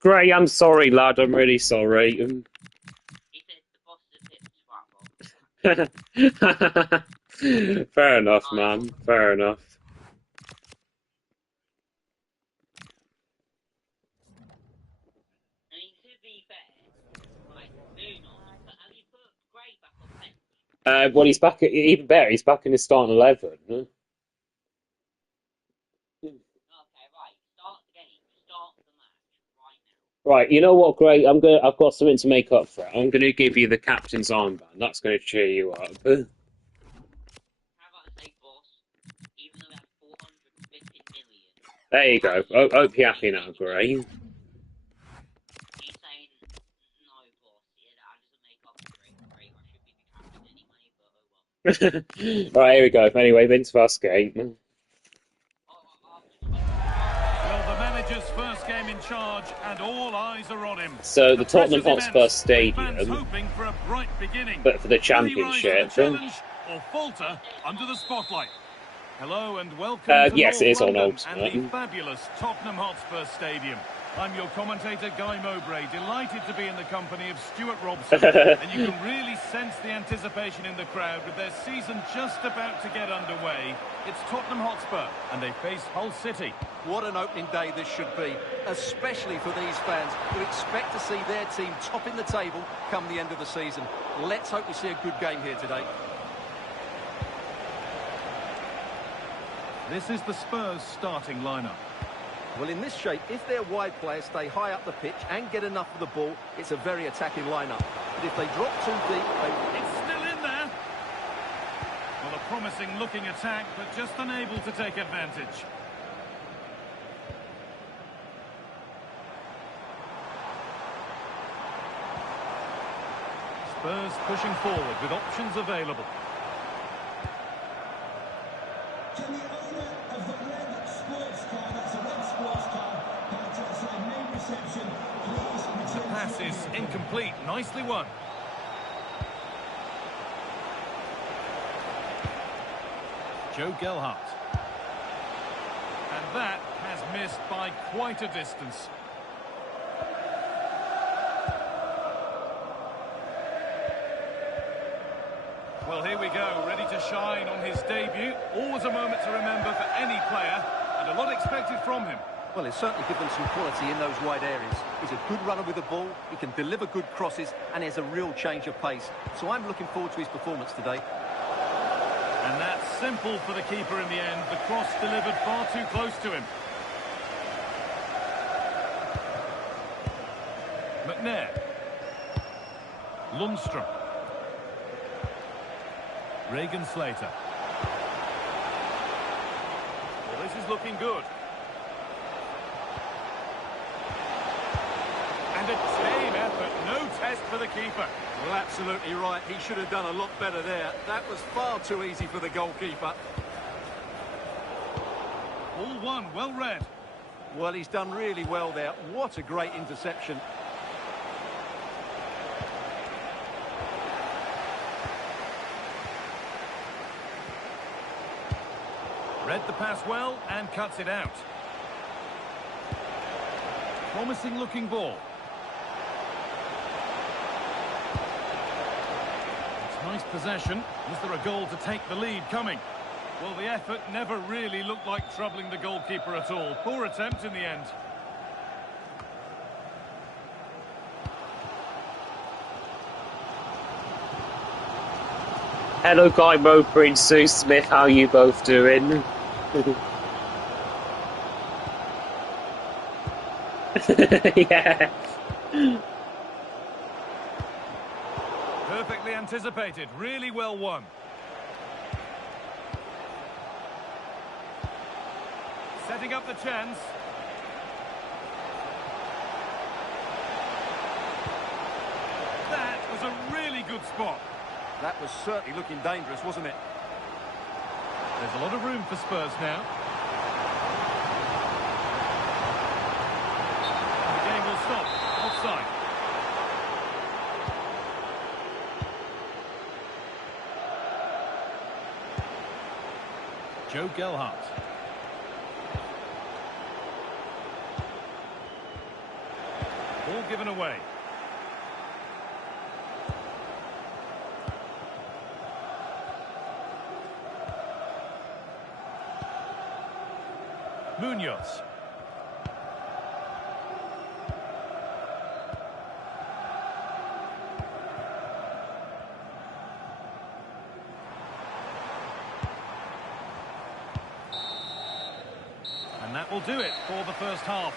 Gray, I'm sorry, lad. I'm really sorry. He said the boss is a bit swap. Fair enough, I man. Fair enough. mean, to be fair, right, moving on, but have you put Gray back on bench? Well, he's back. Even better, he's back in his starting 11. Okay, right, start the game, start the match, right now. Right, you know what, Gray? I've got something to make up for it. I'm gonna give you the captain's armband. That's gonna cheer you up. How about I say boss, even though we have 450 million, There you I go. should be Hope you're captain happy anyway now, today. Gray. He's saying, no boss, yeah, that doesn't make up for it, Gray, I should be the captain anyway, but oh well. Right, here we go. Anyway, Vince Vasquez. I've just spoken. Well, the manager's first game in charge, and all eyes are on him. So the The Tottenham pressure's Hotspur immense, with fans Stadium, hoping for a bright beginning. but for the Will he rise to the Championship. challenge or falter under the spotlight? Hello and welcome to Yes, it North is on London Ulster. and the fabulous Tottenham Hotspur Stadium. I'm your commentator, Guy Mowbray, delighted to be in the company of Stuart Robson. And you can really sense the anticipation in the crowd with their season just about to get underway. It's Tottenham Hotspur, and they face Hull City. What an opening day this should be, especially for these fans who expect to see their team topping the table come the end of the season. Let's hope we see a good game here today. This is the Spurs starting lineup. Well, in this shape, if their wide players stay high up the pitch and get enough of the ball, it's a very attacking lineup. But if they drop too deep, It's still in there. Well, a promising looking attack, but just unable to take advantage. Spurs pushing forward with options available. Can the owner of the red sports car, that's a red sports car, parked outside main reception, please The return pass to is your incomplete. Nicely won. Joe Gelhardt. And that has missed by quite a distance. Well, here we go, ready to shine on his debut. Always a moment to remember for any player, and a lot expected from him. well, it's certainly given some quality in those wide areas. He's a good runner with the ball, he can deliver good crosses, and has a real change of pace. So I'm looking forward to his performance today. And that's simple for the keeper in the end. The cross delivered far too close to him. McNair. Lundstrom. Regan Slater. Well, this is looking good. And a tame effort, no test for the keeper. Well, absolutely right. He should have done a lot better there. That was far too easy for the goalkeeper. All one, well read. Well, he's done really well there. What a great interception. Read the pass well and cuts it out. Promising looking ball. It's nice possession. Is there a goal to take the lead coming? Well, the effort never really looked like troubling the goalkeeper at all. Poor attempt in the end. Hello, Guy Mowbray and Sue Smith. How are you both doing? Yeah. Perfectly anticipated. Really well won. Setting up the chance. That was a really good spot. That was certainly looking dangerous, wasn't it? There's a lot of room for Spurs now. The game will stop. Offside. Joe Gelhardt. Ball given away. Munoz. And that will do it for the first half.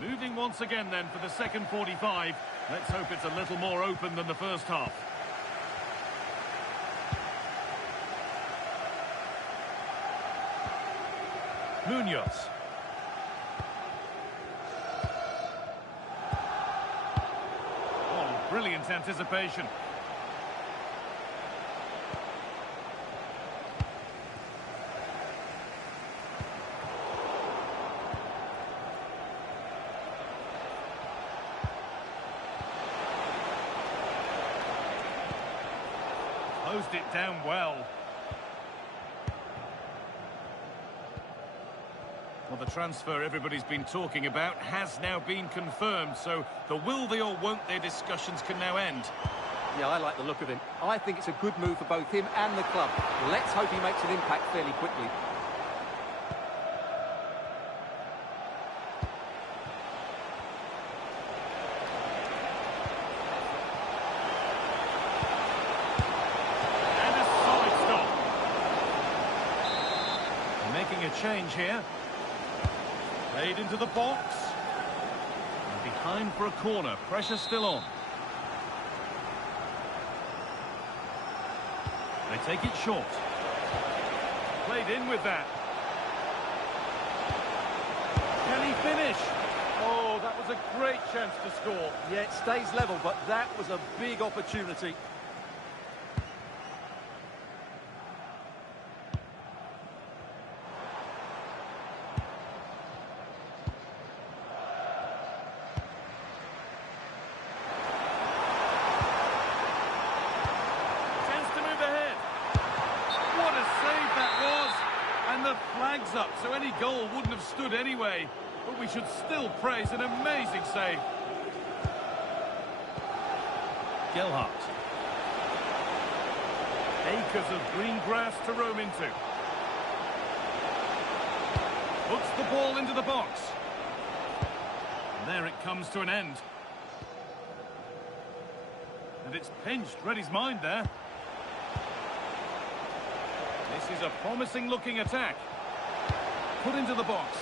Moving once again then for the second 45. Let's hope it's a little more open than the first half. Munoz. Oh, brilliant anticipation. Closed it down well. Well, the transfer everybody's been talking about has now been confirmed, so the will they or won't they discussions can now end. Yeah, I like the look of him. I think it's a good move for both him and the club. Let's hope he makes an impact fairly quickly. And a solid stop. Making a change here. Played into the box. And behind for a corner. Pressure still on. They take it short. Played in with that. Can he finish? Oh, that was a great chance to score. Yeah, it stays level, but that was a big opportunity. Flags up, so any goal wouldn't have stood anyway. But we should still praise an amazing save. Gelhardt. Acres of green grass to roam into. Puts the ball into the box. And there it comes to an end. And it's pinched. Read his mind there. This is a promising looking attack. Put into the box.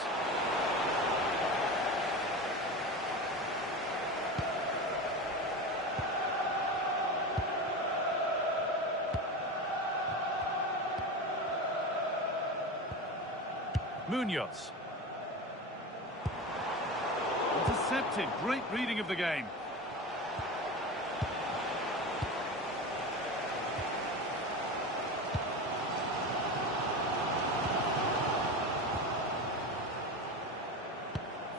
Munoz. Intercepted. Great reading of the game.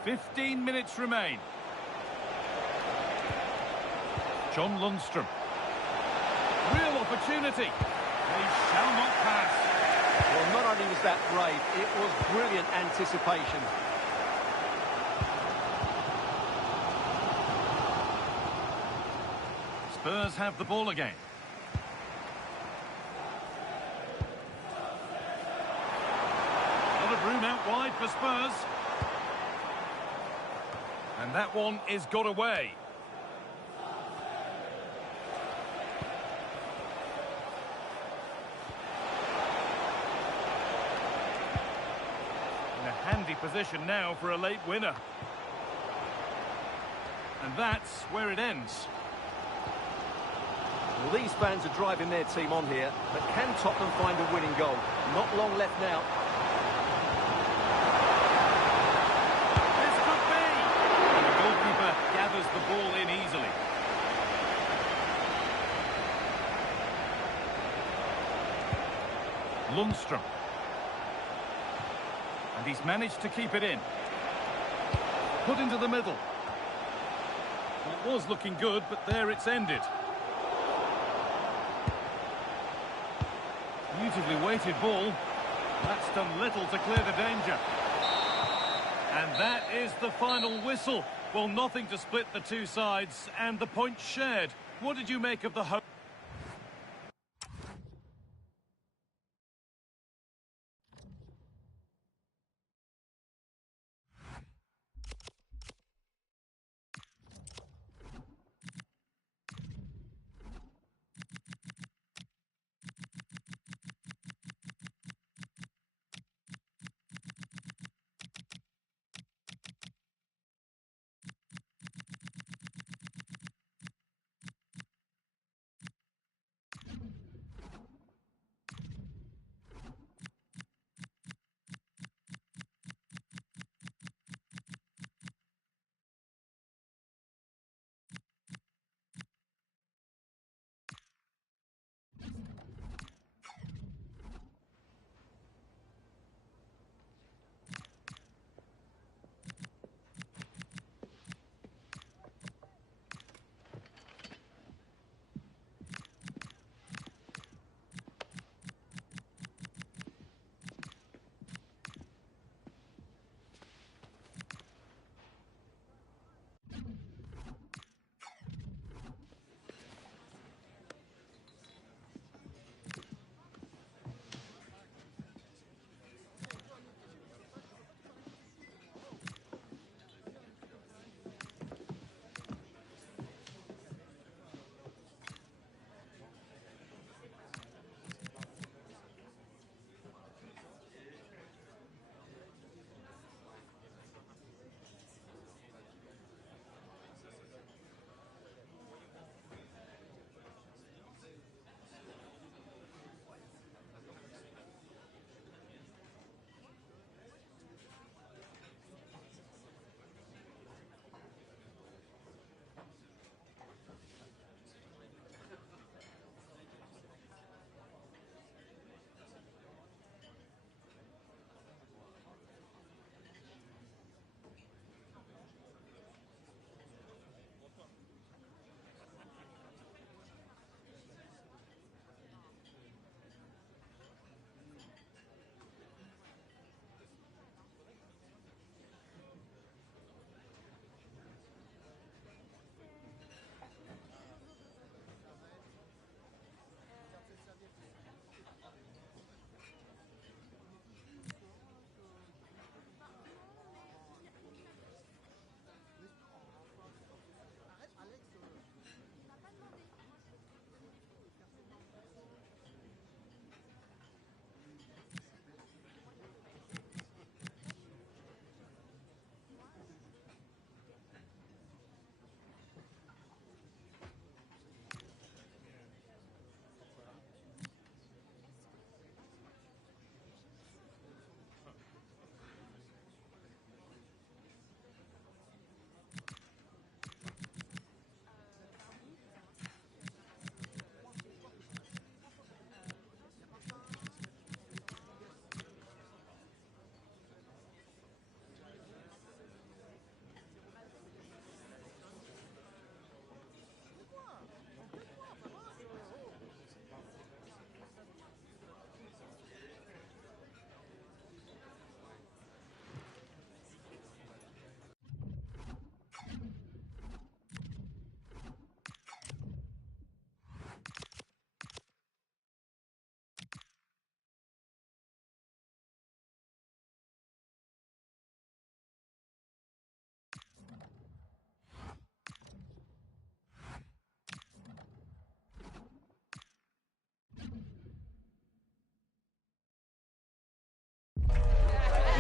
Fifteen minutes remain. John Lundstrom. Real opportunity. They shall not pass. Well, not only was that brave, it was brilliant anticipation. Spurs have the ball again. A lot of room out wide for Spurs. And that one is got away. In a handy position now for a late winner. And that's where it ends. Well, these fans are driving their team on here, but can Tottenham find a winning goal? Not long left now. Gathers the ball in easily. Lundstrom. And he's managed to keep it in. Put into the middle. It was looking good, but there it's ended. Beautifully weighted ball. That's done little to clear the danger. And that is the final whistle. Well, nothing to split the two sides, and the points shared. What did you make of the home?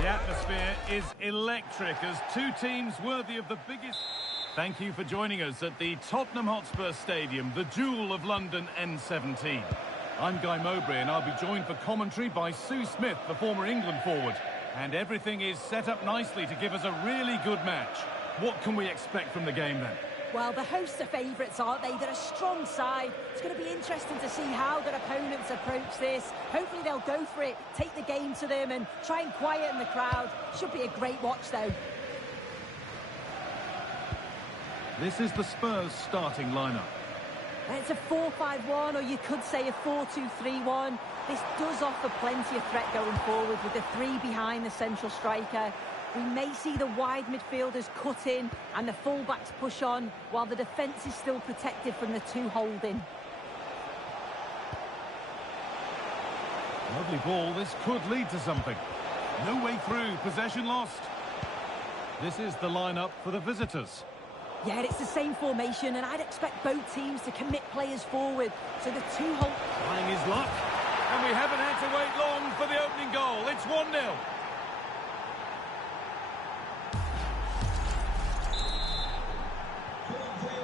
The atmosphere is electric as two teams worthy of the biggest... Thank you for joining us at the Tottenham Hotspur Stadium, the jewel of London N17. I'm Guy Mowbray and I'll be joined for commentary by Sue Smith, the former England forward. And everything is set up nicely to give us a really good match. What can we expect from the game then? Well, the hosts are favourites, aren't they? They're a strong side. It's going to be interesting to see how their opponents approach this. Hopefully they'll go for it, take the game to them and try and quieten the crowd. Should be a great watch, though. This is the Spurs starting lineup. It's a 4-5-1, or you could say a 4-2-3-1. This does offer plenty of threat going forward with the three behind the central striker. We may see the wide midfielders cut in and the full-backs push on, while the defence is still protected from the two holding. Lovely ball, this could lead to something. No way through, possession lost. This is the lineup for the visitors. Yeah, it's the same formation, and I'd expect both teams to commit players forward. So the two hold... Trying his luck. And we haven't had to wait long for the opening goal. It's 1-0.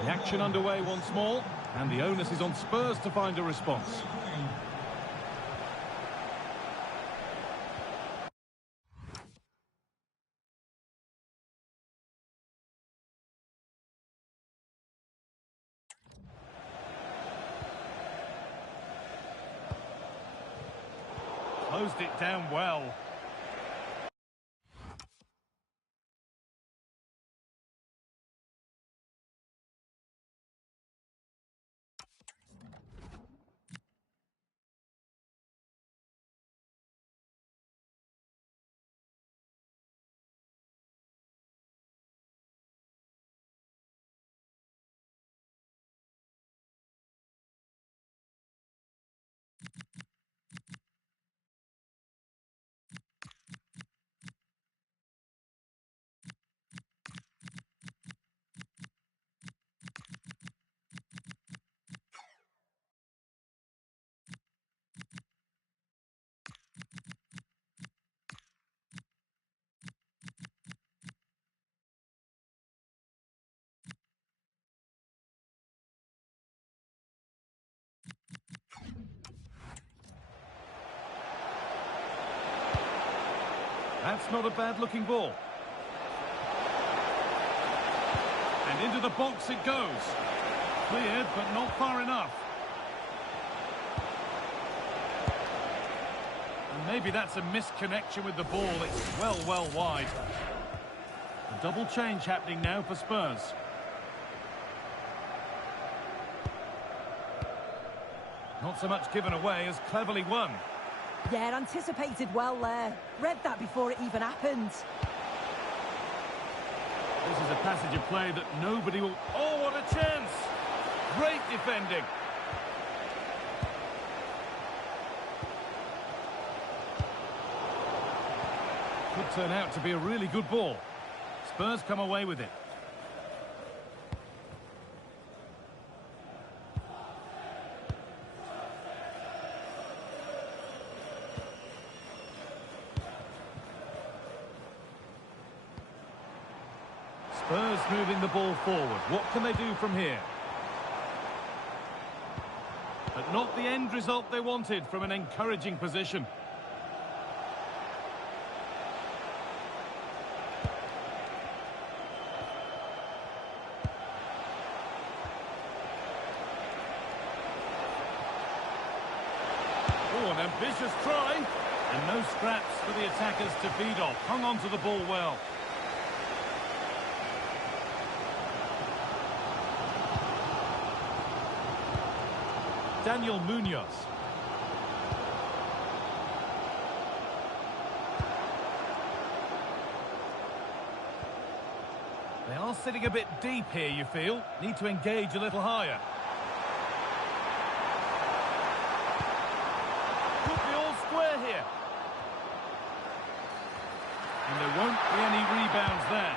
The action underway once more, and the onus is on Spurs to find a response. Closed it down well. That's not a bad-looking ball. And into the box it goes. Cleared, but not far enough. And maybe that's a misconnection with the ball. It's well wide. A double change happening now for Spurs. Not so much given away as cleverly won. Yeah, anticipated well there. Read that before it even happened. This is a passage of play that nobody will... Oh, what a chance! Great defending. Could turn out to be a really good ball. Spurs come away with it. Spurs moving the ball forward. What can they do from here? But not the end result they wanted from an encouraging position. Oh, an ambitious try. And no scraps for the attackers to feed off. Hung on to the ball well. Daniel Munoz. They are sitting a bit deep here, you feel. Need to engage a little higher. Could be all square here. And there won't be any rebounds there.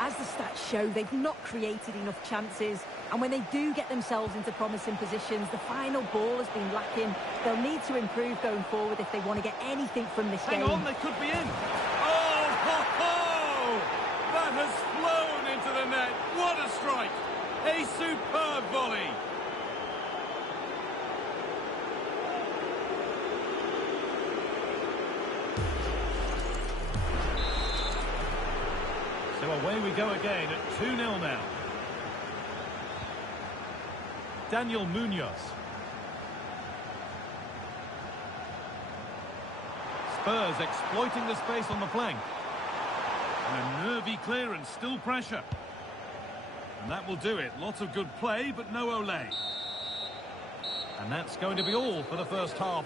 As the stats show, they've not created enough chances, and when they do get themselves into promising positions, the final ball has been lacking. They'll need to improve going forward if they want to get anything from this game. Hang on, they could be in. Oh, ho, ho! That has flown into the net. What a strike! A superb volley. So away we go again at 2-0 now. Daniel Munoz. Spurs exploiting the space on the flank. And a nervy clearance, still pressure. And that will do it. Lots of good play, but no Olé. And that's going to be all for the first half.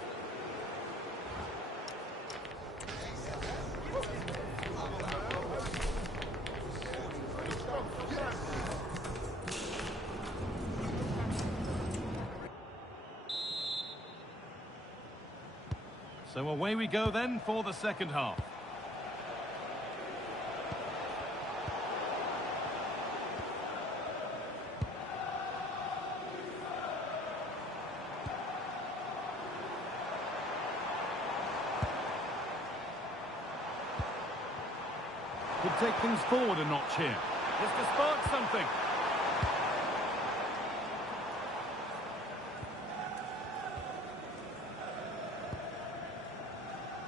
So away we go then for the second half. Could take things forward a notch here. Just to spark something.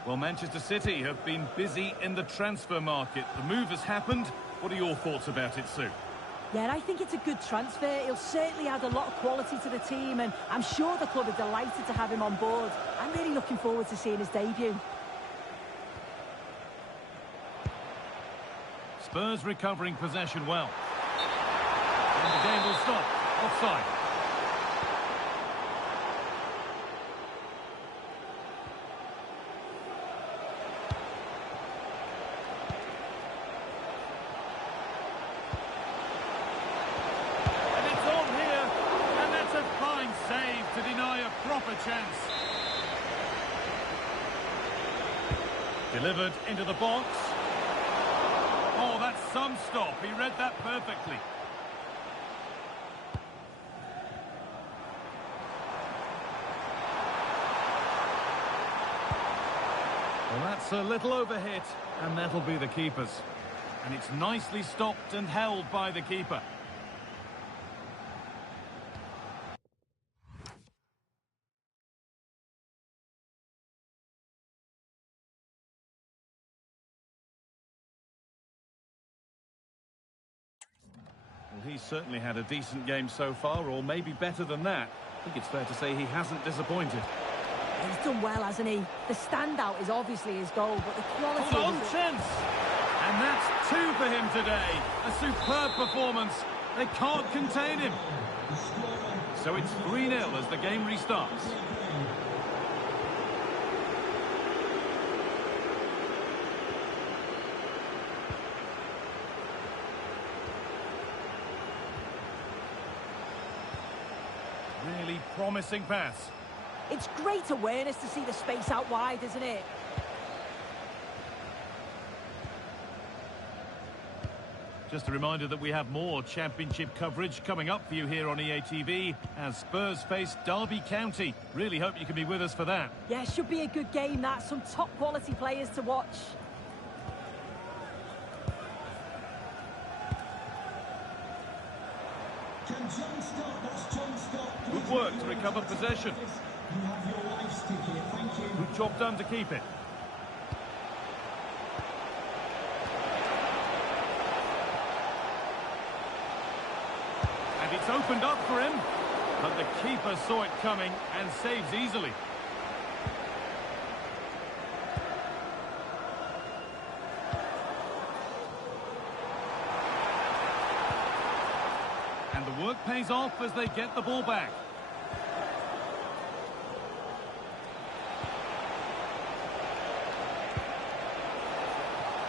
Well, Manchester City have been busy in the transfer market. The move has happened. What are your thoughts about it, Sue? Yeah, I think it's a good transfer. He'll certainly add a lot of quality to the team, and I'm sure the club are delighted to have him on board. I'm really looking forward to seeing his debut. Spurs recovering possession well. And the game will stop. Offside. And it's on here. And that's a fine save to deny a proper chance. Delivered into the box. Oh, that's some stop. He read that perfectly. Well, that's a little overhit, and that'll be the keeper's. And it's nicely stopped and held by the keeper. Well, he's certainly had a decent game so far, or maybe better than that. I think it's fair to say he hasn't disappointed. He's done well, hasn't he? The standout is obviously his goal, but the quality... Hold on, chance! And that's two for him today. A superb performance. They can't contain him. So it's 3-0 as the game restarts. Really promising pass. It's great awareness to see the space out wide, isn't it? Just a reminder that we have more championship coverage coming up for you here on ep2 as Spurs face Derby County. Really hope you can be with us for that. Yeah, should be a good game, that. Some top quality players to watch. Good work to recover possession. Good job done to keep it. And it's opened up for him, but the keeper saw it coming and saves easily. And the work pays off as they get the ball back.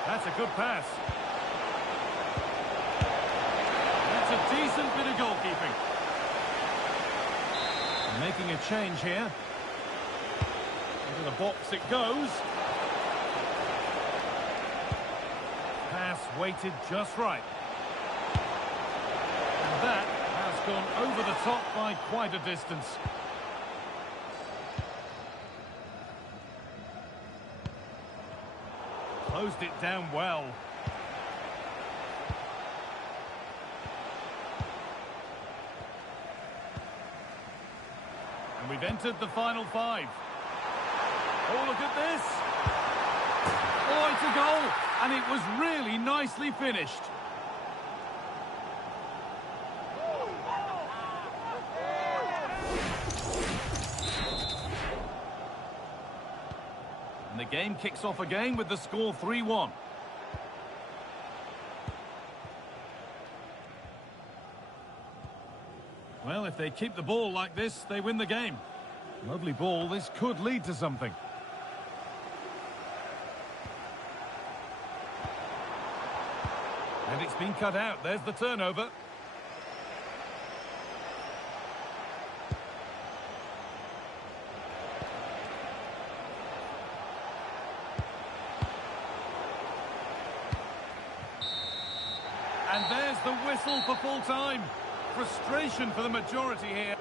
That's a good pass. That's a decent bit of goalkeeping. Making a change here. Into the box it goes. Pass weighted just right. And that has gone over the top by quite a distance. Closed it down well. And we've entered the final 5. Oh, look at this. Oh, it's a goal. And it was really nicely finished. And the game kicks off again with the score 3-1. Well, if they keep the ball like this, they win the game. Lovely ball, this could lead to something. And it's been cut out, there's the turnover. And there's the whistle for full time. Frustration for the majority here.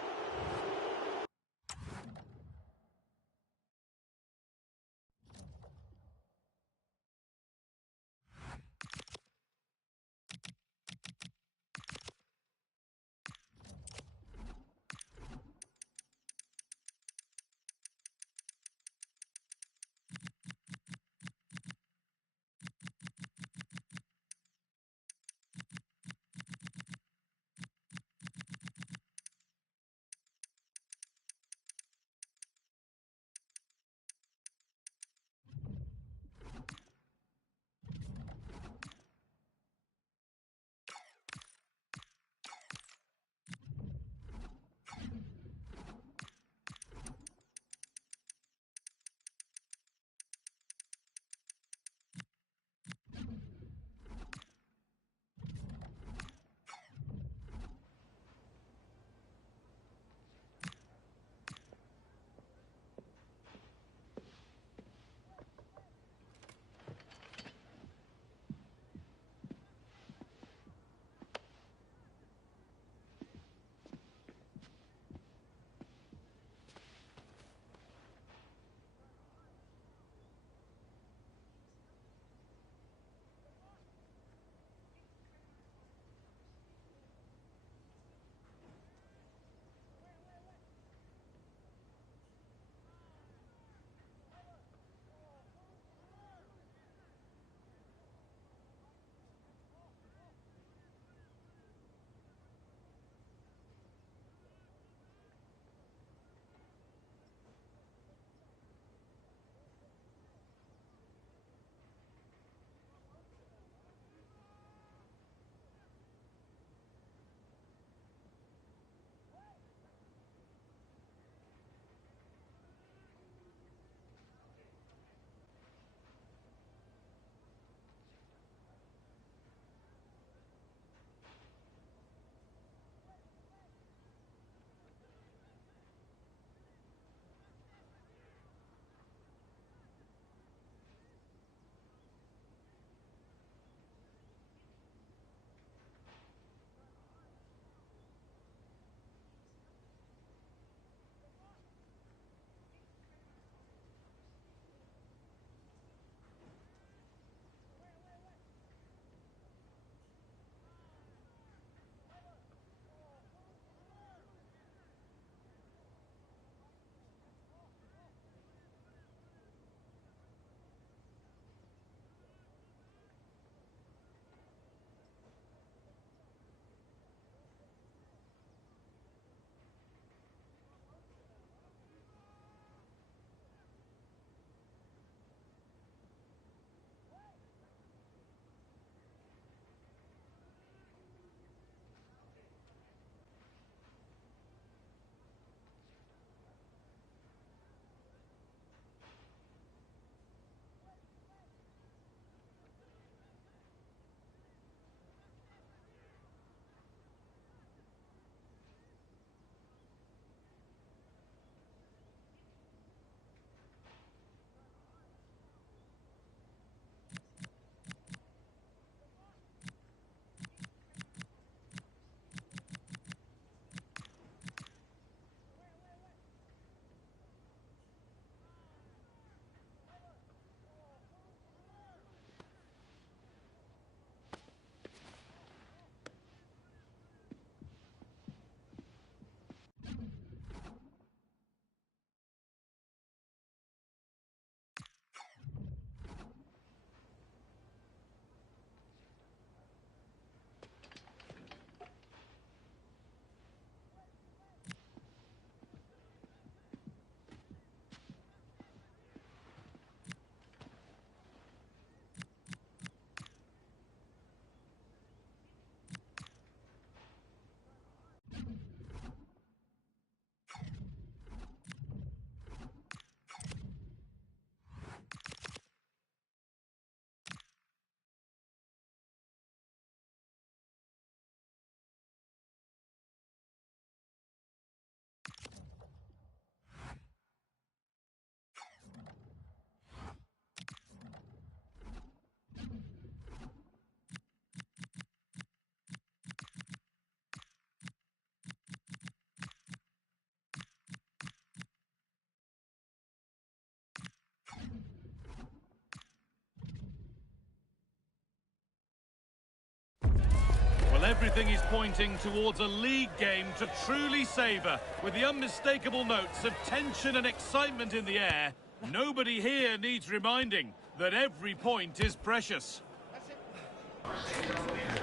Everything is pointing towards a league game to truly savour, with the unmistakable notes of tension and excitement in the air. Nobody here needs reminding that every point is precious.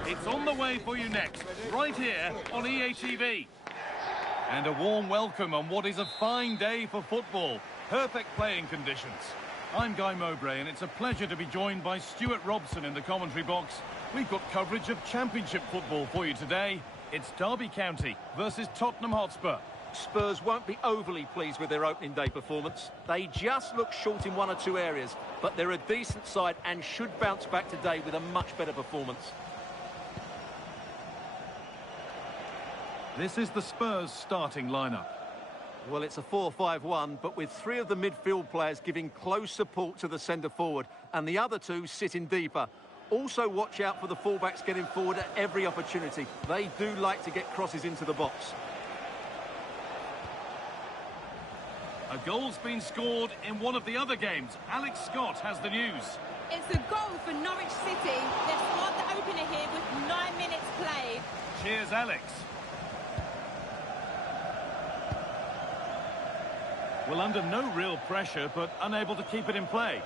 It's on the way for you next, right here on EA TV. And a warm welcome on what is a fine day for football. Perfect playing conditions. I'm Guy Mowbray, and it's a pleasure to be joined by Stuart Robson in the commentary box. We've got coverage of Championship football for you today. It's Derby County versus Tottenham Hotspur. Spurs won't be overly pleased with their opening day performance. They just look short in one or two areas, but they're a decent side and should bounce back today with a much better performance. This is the Spurs starting lineup. Well, it's a 4-5-1, but with three of the midfield players giving close support to the centre-forward, and the other two sitting deeper. Also watch out for the fullbacks getting forward at every opportunity. They do like to get crosses into the box. A goal's been scored in one of the other games. Alex Scott has the news. It's a goal for Norwich City. They've scored the opener here with 9 minutes played. Cheers, Alex. Well, under no real pressure, but unable to keep it in play.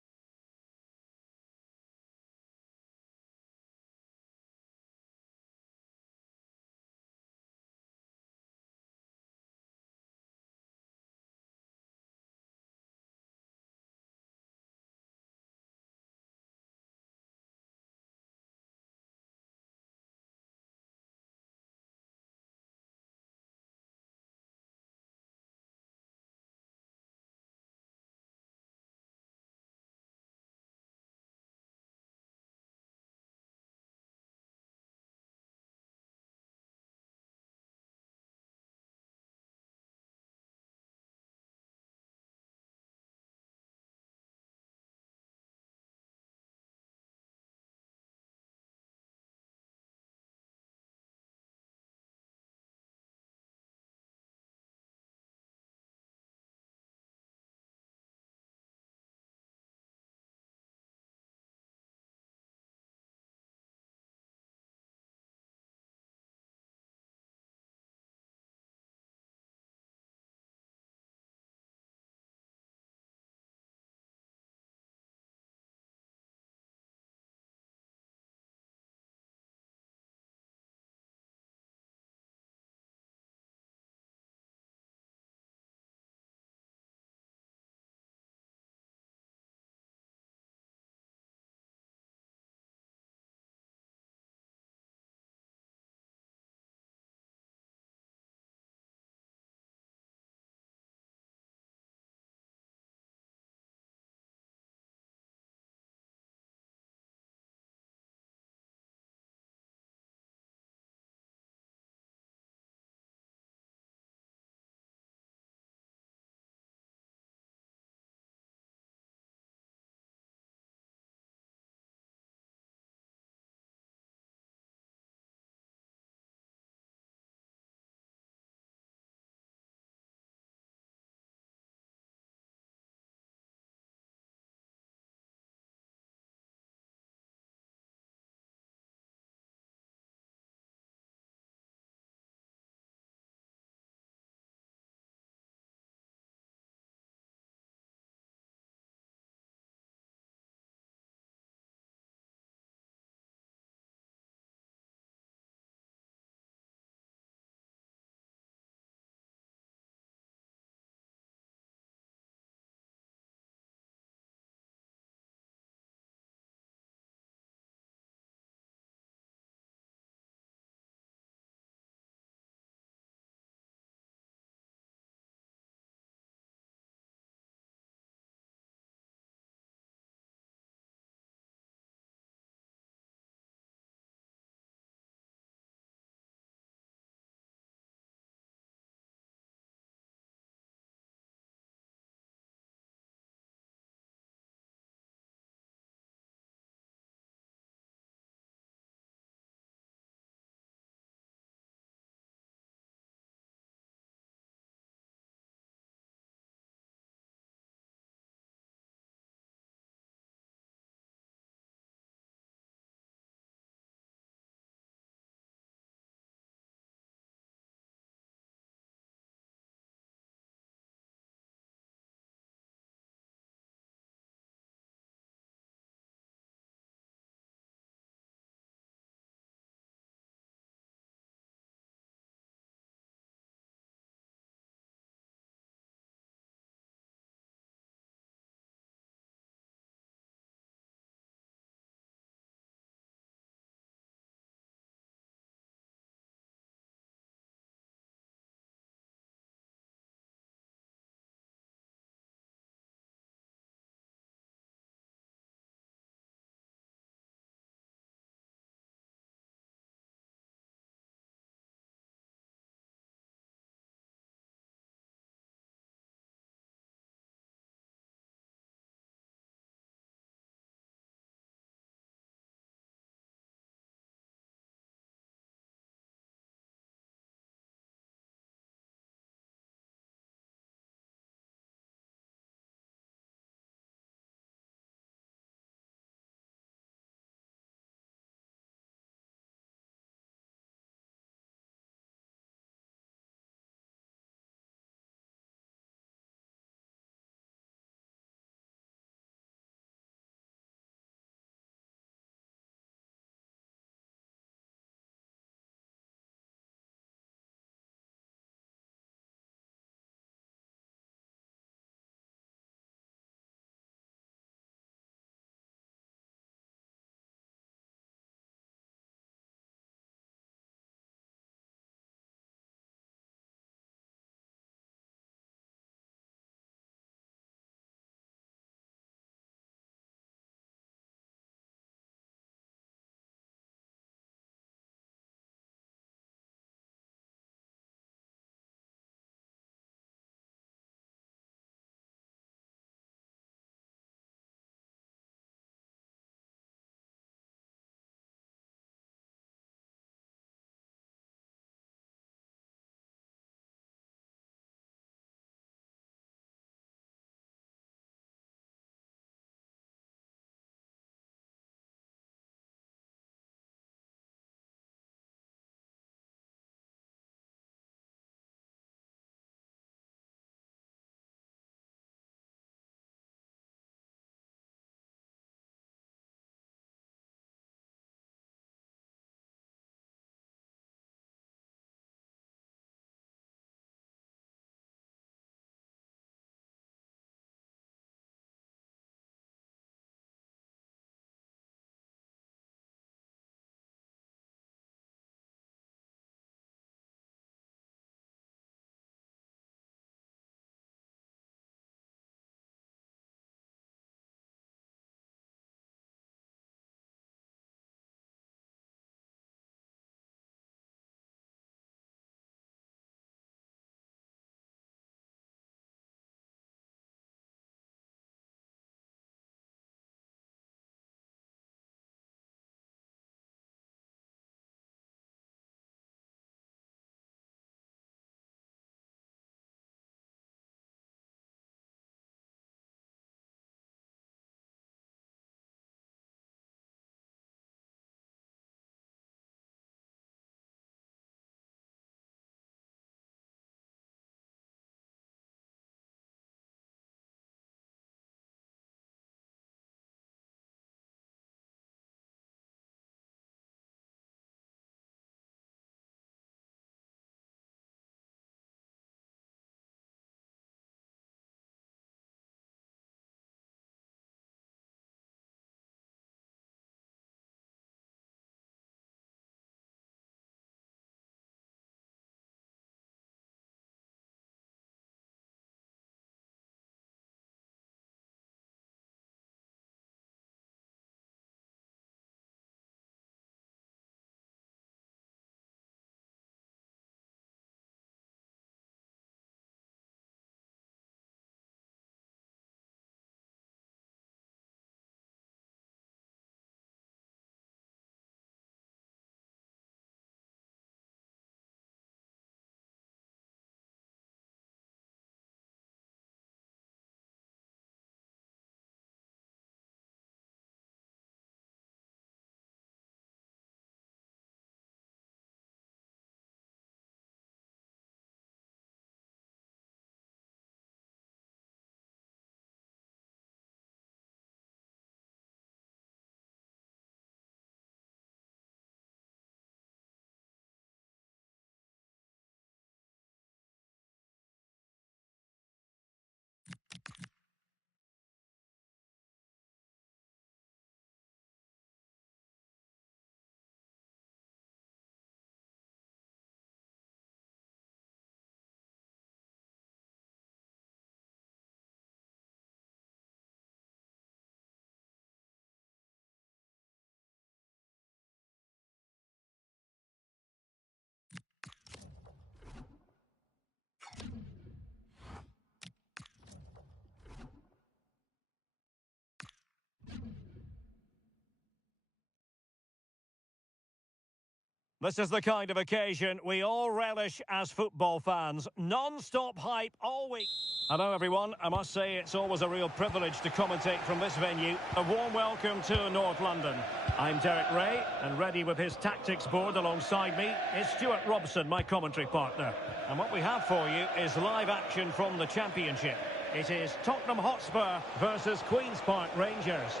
This is the kind of occasion we all relish as football fans. Non-stop hype all week. Hello everyone, I must say it's always a real privilege to commentate from this venue. A warm welcome to North London. I'm Derek Ray, and ready with his tactics board alongside me is Stuart Robson, my commentary partner. And what we have for you is live action from the Championship. It is Tottenham Hotspur versus Queen's Park Rangers.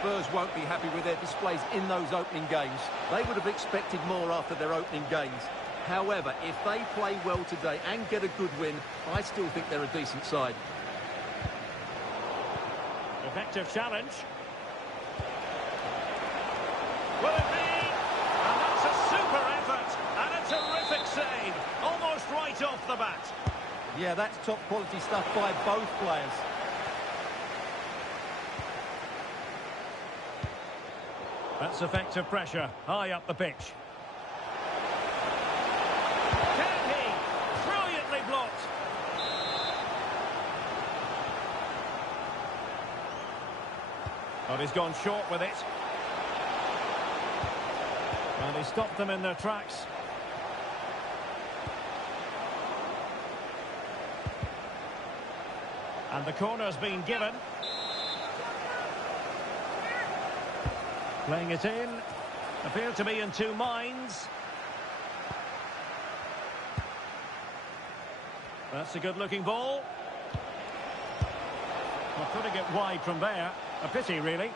Spurs won't be happy with their displays in those opening games. They would have expected more after their opening games. However, if they play well today and get a good win, I still think they're a decent side. Effective challenge. Will it be? And that's a super effort and a terrific save. Almost right off the bat. Yeah, that's top quality stuff by both players. That's effective pressure, high up the pitch. Can he? Brilliantly blocked. But he's gone short with it. And he stopped them in their tracks. And the corner's been given. Playing it in. Appear to be in two minds. That's a good-looking ball. Well, putting it wide from there. A pity, really.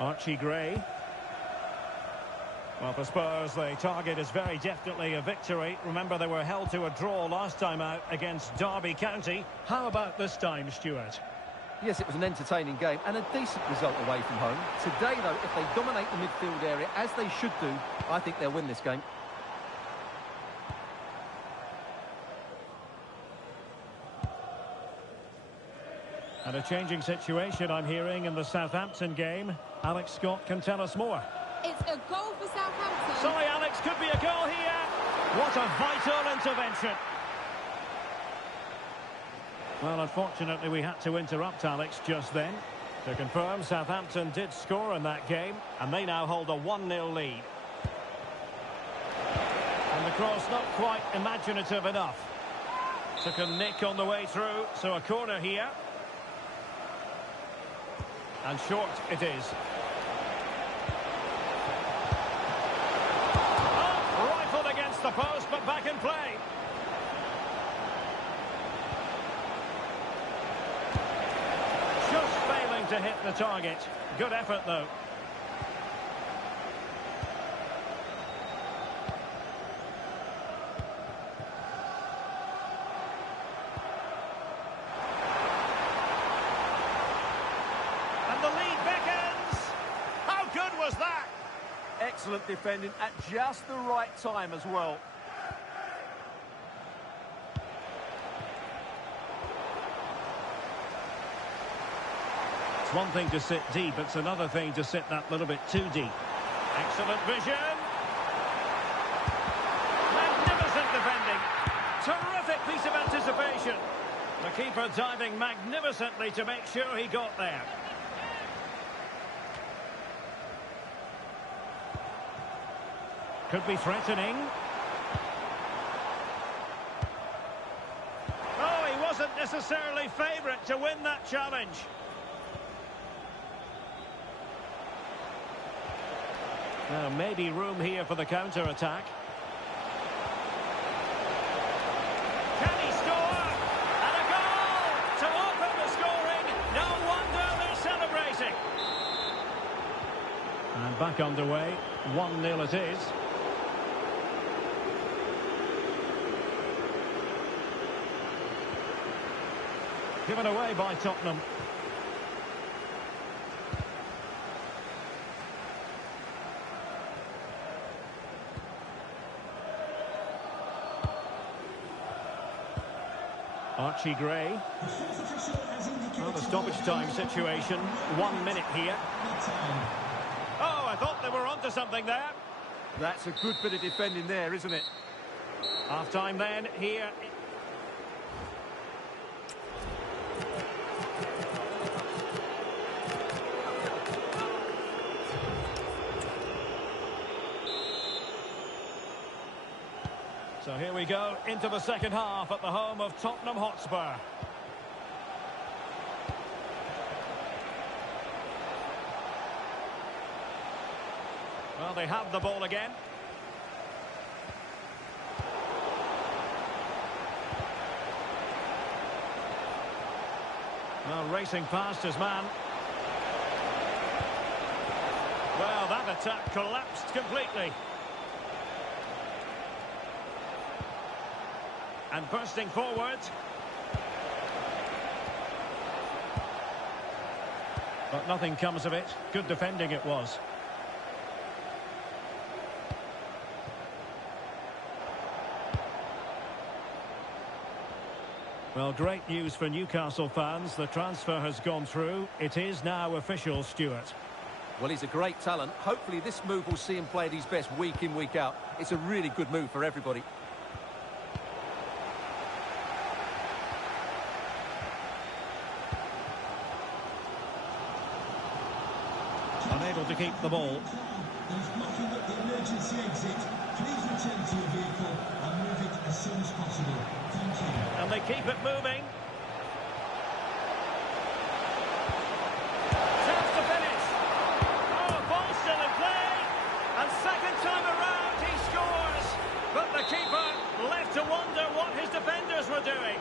Archie Gray. Well, for Spurs, the target is very definitely a victory. Remember, they were held to a draw last time out against Derby County. How about this time, Stuart? Yes, it was an entertaining game and a decent result away from home. Today, though, if they dominate the midfield area, as they should do, I think they'll win this game. And a changing situation, I'm hearing, in the Southampton game. Alex Scott can tell us more. It's a goal for Southampton. Sorry, Alex, could be a goal here. What a vital intervention. Well, unfortunately, we had to interrupt Alex just then. To confirm, Southampton did score in that game, and they now hold a 1-0 lead. And the cross not quite imaginative enough. Took a nick on the way through, so a corner here. And short it is. The post, but back in play. Just failing to hit the target. Good effort, though. And the lead beckons. How good was that? Excellent defending at just the right time as well. It's one thing to sit deep, it's another thing to sit that little bit too deep. Excellent vision. Magnificent defending. Terrific piece of anticipation. The keeper diving magnificently to make sure he got there. Could be threatening. Oh, he wasn't necessarily favourite to win that challenge. Now, maybe room here for the counter-attack. Can he score? And a goal to open the scoring. No wonder they're celebrating. And back underway. 1-0 it is. Given away by Tottenham. Archie Gray. Well, the stoppage time situation. 1 minute here. Oh, I thought they were onto something there. That's a good bit of defending there, isn't it? Half-time then, here. So here we go into the second half at the home of Tottenham Hotspur. Well, they have the ball again. Well, racing past his man. Well, that attack collapsed completely. And bursting forward. But nothing comes of it. Good defending it was. Well, great news for Newcastle fans. The transfer has gone through. It is now official, Stuart. Well, he's a great talent. Hopefully this move will see him play at his best week in, week out. It's a really good move for everybody. Unable to keep the ball. He's blocking up the emergency exit. Please return to your vehicle and move it as soon as possible. Thank you. And they keep it moving. Chance to finish. Oh, ball still in play. And second time around he scores. But the keeper left to wonder what his defenders were doing.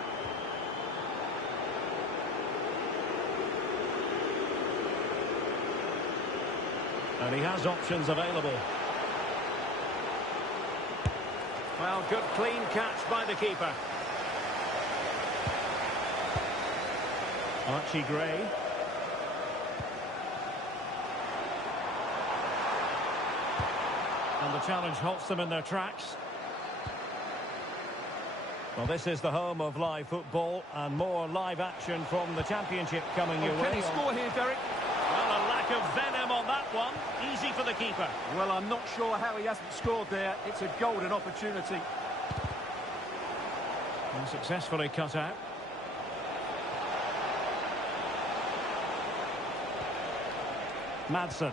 And he has options available. Well, good clean catch by the keeper. Archie Gray. And the challenge halts them in their tracks. Well, this is the home of live football and more live action from the Championship coming your way. Can he score here, Derek? Well, a lack of venom on that one. Easy for the keeper. Well, I'm not sure how he hasn't scored there. It's a golden opportunity. And successfully cut out. Madsen.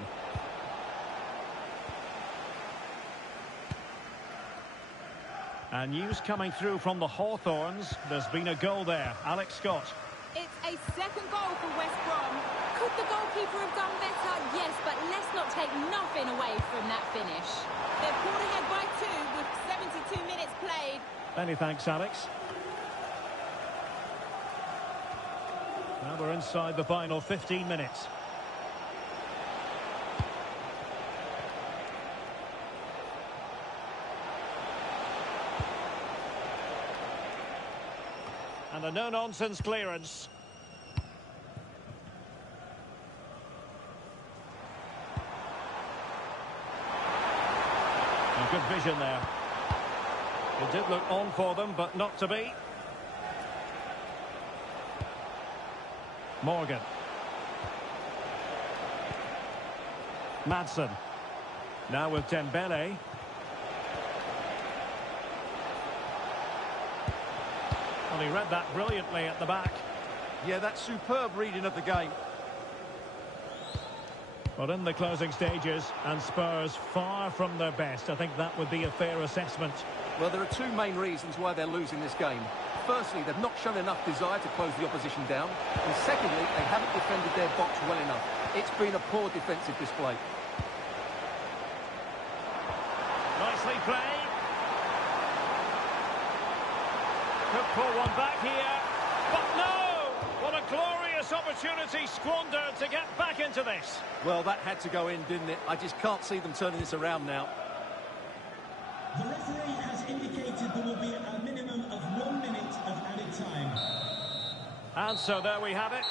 And news coming through from the Hawthorns. There's been a goal there. Alex Scott. It's a second goal for West Brom. Could the goalkeeper have done better? Yes, but let's not take nothing away from that finish. They're pulled ahead by 2 with 72 minutes played. Many thanks, Alex. Now we're inside the final 15 minutes. And a no-nonsense clearance. And good vision there. It did look on for them, but not to be. Morgan. Madsen. Now with Dembele. Well, he read that brilliantly at the back. Yeah, that's superb reading of the game. But in the closing stages, and Spurs far from their best. I think that would be a fair assessment. Well, there are two main reasons why they're losing this game. Firstly, they've not shown enough desire to close the opposition down. And secondly, they haven't defended their box well enough. It's been a poor defensive display. Nicely played. Could pull one back here. But no! What a glorious opportunity squandered to get back into this. Well, that had to go in, didn't it? I just can't see them turning this around now. The referee has indicated there will be a minimum of 1 minute of added time. And so there we have it.